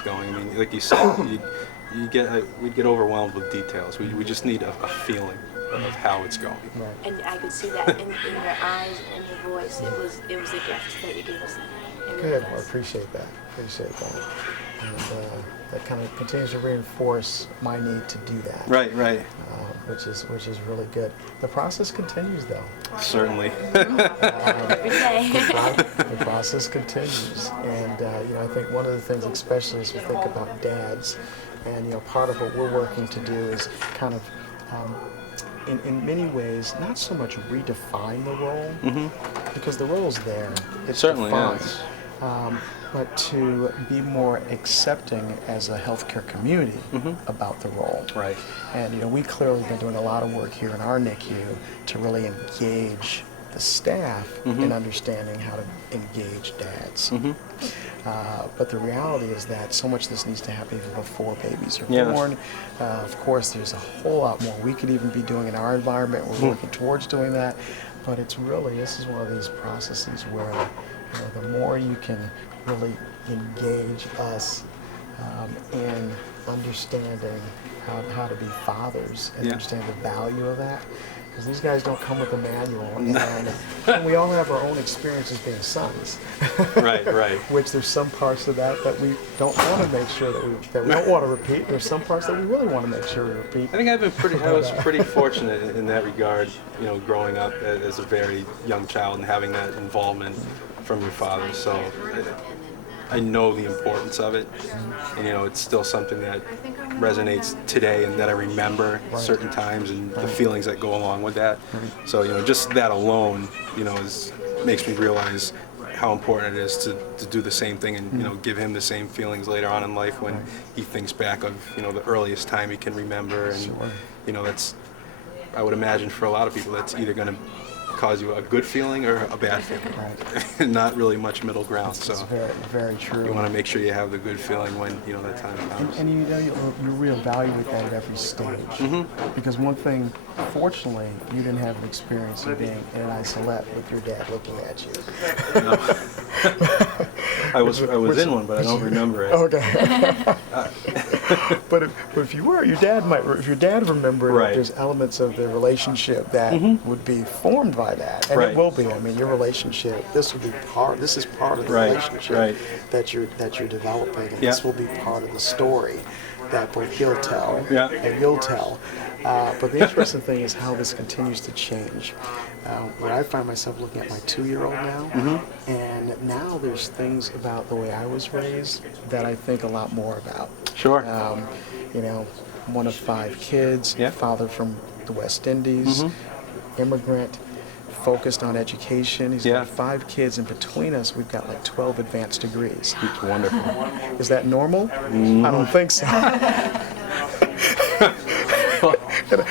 going. I mean, like you said, we'd get overwhelmed with details. We just need a feeling of how it's going. Right. And I could see that in your eyes and in your voice. It was a gift that you gave us. Good. Well, I appreciate that. And that kind of continues to reinforce my need to do that. Right. Which is really good. The process continues, though. Certainly. Every day. The process continues, and I think one of the things, especially as we think about dads, and part of what we're working to do is kind of, in many ways, not so much redefine the role, because the role's there. It's Certainly defined. is. But to be more accepting as a healthcare community about the role. Right. And we clearly have been doing a lot of work here in our NICU to really engage the staff in understanding how to engage dads. But the reality is that so much of this needs to happen even before babies are born. Of course, there's a whole lot more we could even be doing in our environment. We're working towards doing that. But it's really, this is one of these processes where the more you can really engage us in understanding how to be fathers and understand the value of that, because these guys don't come with a manual, and we all have our own experiences being sons. Right. Which there's some parts of that we don't want to make sure that we don't want to repeat. There's some parts that we really want to make sure we repeat. I think I was pretty fortunate in that regard, growing up as a very young child and having that involvement from your father. So I know the importance of it, and it's still something that resonates today, and that I remember certain times and the feelings that go along with that. So just that alone, makes me realize how important it is to do the same thing and give him the same feelings later on in life when he thinks back of the earliest time he can remember, and that's, I would imagine for a lot of people, that's either going to cause you a good feeling or a bad feeling. Not really much middle ground. So it's very, very true. You want to make sure you have the good feeling when that time comes. And you reevaluate that at every stage. Because one thing, fortunately, you didn't have an experience of being in an isolette with your dad looking at you. No. I was in one, but I don't remember it. Okay. But if you were, if your dad remembered, there's elements of the relationship that would be formed by that, and it will be. I mean, your relationship. This is part of the relationship that you're developing, and this will be part of the story that both he'll tell and you'll tell. But the interesting thing is how this continues to change. Where I find myself looking at my 2-year-old now, and now there's things about the way I was raised that I think a lot more about. Sure. One of 5 kids, father from the West Indies, immigrant, focused on education. He's got 5 kids, and between us, we've got like 12 advanced degrees. It's wonderful. Is that normal? I don't think so.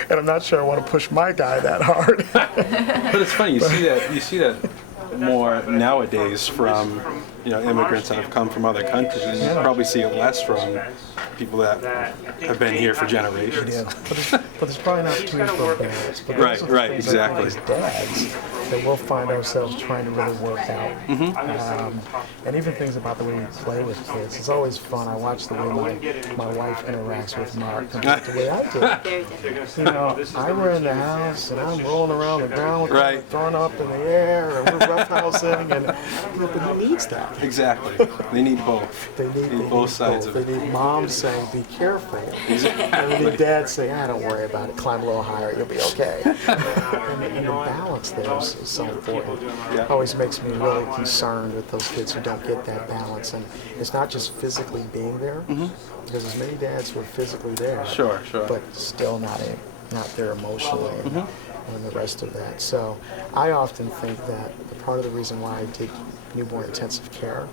And I'm not sure I want to push my guy that hard. But it's funny, you see that more nowadays from immigrants that have come from other countries, and you probably see it less from people that have been here for generations. Yeah. But there's probably not too much for balance. But Right, exactly. As dads, that we'll find ourselves trying to really work out. And even things about the way we play with kids. It's always fun. I watch the way my wife interacts with Mark compared to the way I do. I were in the house and I'm rolling around the ground with him, throwing up in the air, and we're roughhousing, but he needs that. Exactly. They need both. They need both sides of it. They need mom saying, be careful. And they need dad saying, don't worry about it. Climb a little higher, you'll be okay. And the balance there is so important. It always makes me really concerned with those kids who don't get that balance. And it's not just physically being there, because there's many dads who are physically there, sure, but still not there emotionally and the rest of that. So I often think that part of the reason why I did newborn intensive care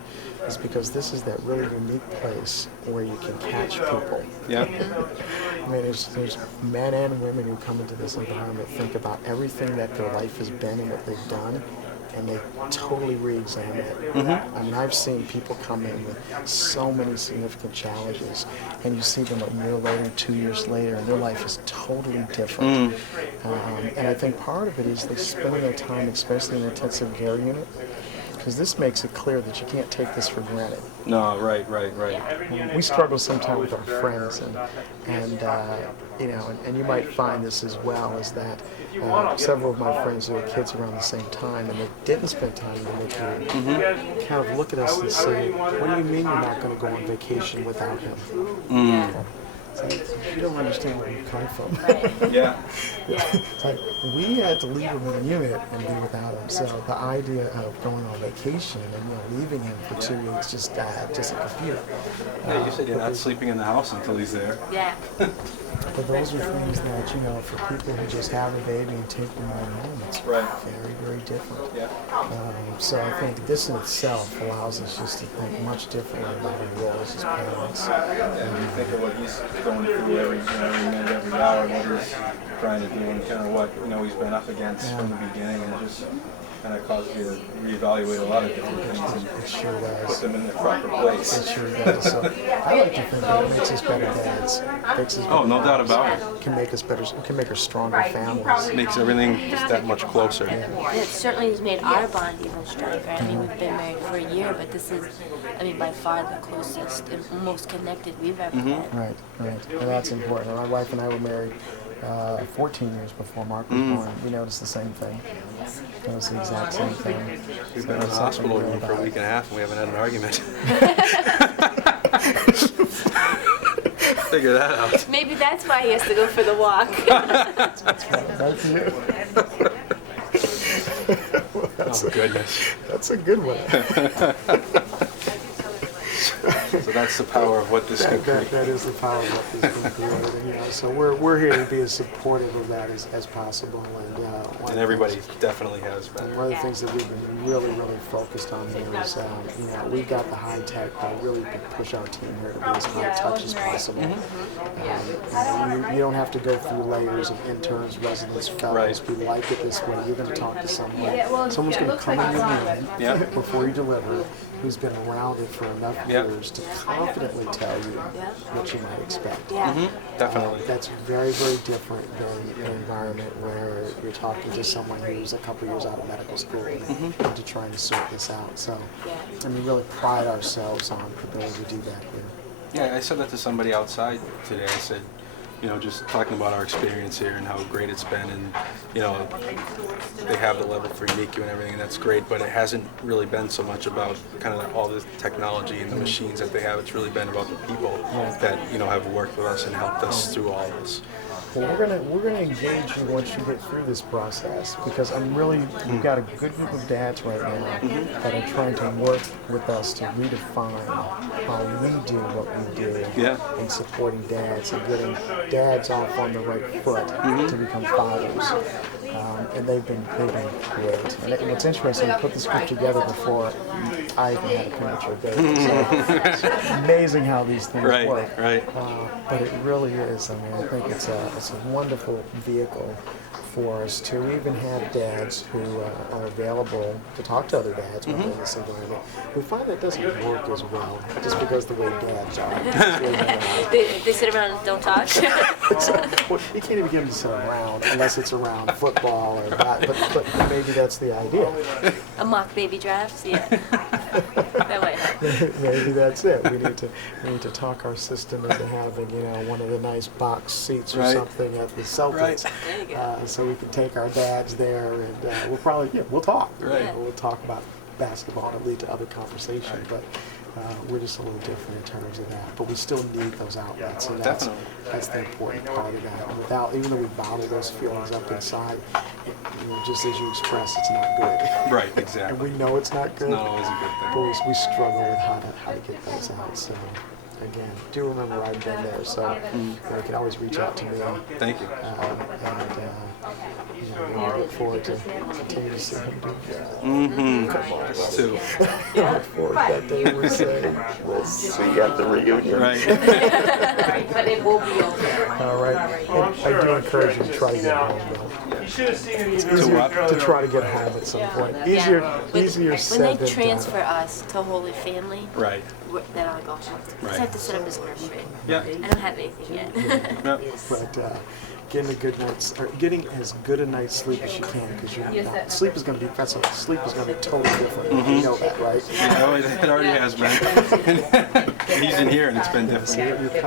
is because this is that really unique place where you can catch people. Yeah. I mean, there's men and women who come into this environment, think about everything that their life has been and what they've done, and they totally re-examine it. I mean, I've seen people come in with so many significant challenges, and you see them a year later, 2 years later, and their life is totally different. And I think part of it is they spend their time, especially in an intensive care unit, because this makes it clear that you can't take this for granted. No, right. We struggle sometimes with our friends, and you know, and you might find this as well, is that several of my friends who had kids around the same time and they didn't spend time in the NICU kind of look at us and say, what do you mean you're not going to go on vacation without him? So you don't understand where you come from. Yeah. It's like, we had to leave him in the unit and be without him. So the idea of going on vacation and leaving him for 2 weeks just a computer. Yeah, you said you're not sleeping in the house until he's there. Yeah. But those are things that, for people who just have a baby and take them on home, it's very, very different. Yeah. So I think this in itself allows us just to think much differently about our roles as parents. And you think of what he's going through every minute, every hour, what he's trying to do, and kind of what he's been up against from the beginning, and it just kind of causes you to reevaluate a lot of different things and It sure put does. them in their proper place. It sure does. So I like to think that it makes us better dads. Makes us Oh, better no doubt dads. about it. Can make us better. Can make us stronger families. Makes everything just that much closer. It certainly has made our bond even stronger. I mean, we've been married for a year, but this is, by far the closest and most connected we've ever been. Right. And that's important. My wife and I were married 14 years before Mark was born. We noticed the same thing. It was the exact same thing. We've been in the hospital room for a week and a half and we haven't had an argument. Figure that out. Maybe that's why he has to go for the walk. That's you. Oh, goodness. That's a good one. So that's the power of what this can create. That is the power of what this can create. And, so we're here to be as supportive of that as possible. And everybody definitely has been. One of the things that we've been really focused on here is, we've got the high tech, but really push our team here to be as high touch as possible. You don't have to go through layers of interns, residents, fellows. We like it this way. You're going to talk to someone. Someone's going to come in your room before you deliver, who's been around it for enough years to confidently tell you what you might expect. Definitely. That's very, very different than an environment where you're talking to someone who's a couple years out of medical school and to trying to sort this out. So, we really pride ourselves on the ability to do that here. Yeah, I said that to somebody outside today. I said, just talking about our experience here and how great it's been, and they have the level 3 NICU and everything, and that's great, but it hasn't really been so much about kind of all the technology and the machines that they have. It's really been about the people that have worked with us and helped us through all this. Well, we're gonna engage you once you get through this process, because we've got a good group of dads right now that are trying to work with us to redefine how we do what we do in supporting dads and getting dads off on the right foot to become fathers. And they've been great. And what's interesting, we put this group together before I even had a premature baby. So it's amazing how these things work. But it really is. I think it's a wonderful vehicle for us to even have dads who are available to talk to other dads when they're in this environment. We find that doesn't work as well, just because the way dads are. They sit around and don't talk. Well, you can't even get them to sit around unless it's around football or not, but maybe that's the idea. A mock baby drafts, that way. Maybe that's it. We need to talk our system into having one of the nice box seats or something at the Celtics, There you go. so we can take our dads there, and we'll probably we'll talk. We'll talk about basketball and lead to other conversation, but. We're just a little different in terms of that, but we still need those outlets, and that's the important part of that. Even though we bottle those feelings up inside, just as you express, it's not good. Right, exactly. And we know it's not good. It's not always a good thing. But we struggle with how to get those out. So again, do remember I've been there, so you can always reach out to me. Thank you. We look forward to continue to see him do that. Us too. Look forward to that day we'll see you at the reunion. Right. But it will be over. All right. And I do encourage you to try to get home, though. to try to get home at some point. Easier When said they than transfer done. us to Holy Family, Right. then I'll go home. I Right. have to set up this nursery. Yeah. I don't have anything yet. Yeah. But getting a good night's, or getting as good a night's sleep as you can, because sleep is going to be sleep is going to be totally different. You know that, right? It already has been. He's in here, and it's been different. You're